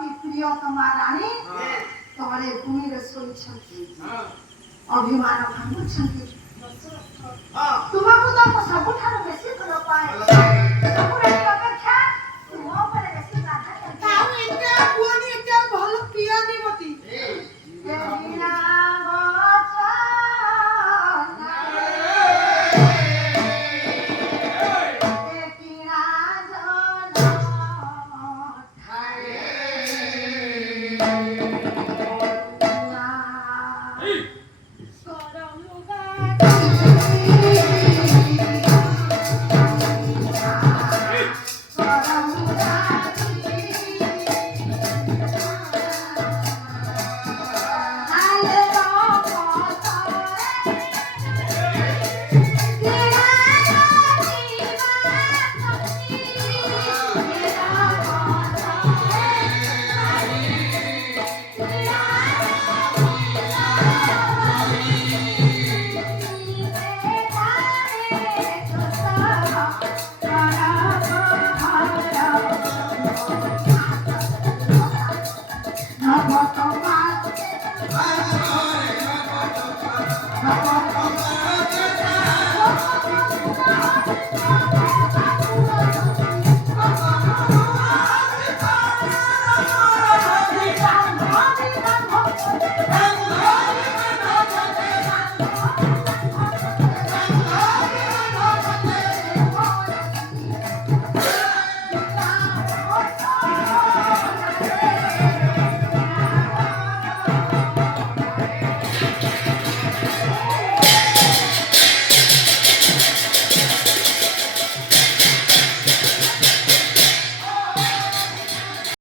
ଅତି ପ୍ରିୟତମା ରାଣୀ ତଳେ ଭୂମିରେ ଶୋଇଛନ୍ତି ଅଭିମାନ ଭାଙ୍ଗୁଛନ୍ତି ତୁମକୁ ତ ମୁଁ ସବୁଠାରୁ ବେଶୀ ଭଲ ପାଏ ସବୁ ରାଣୀ ଅପେକ୍ଷା ତୁମ ଉପରେ ବେଶୀ ପ୍ରାଧାନ୍ୟ ଆଉ ଏତେ କୁହନି ଏତେ ଭଲ ପିଅନି ମତି Thank you.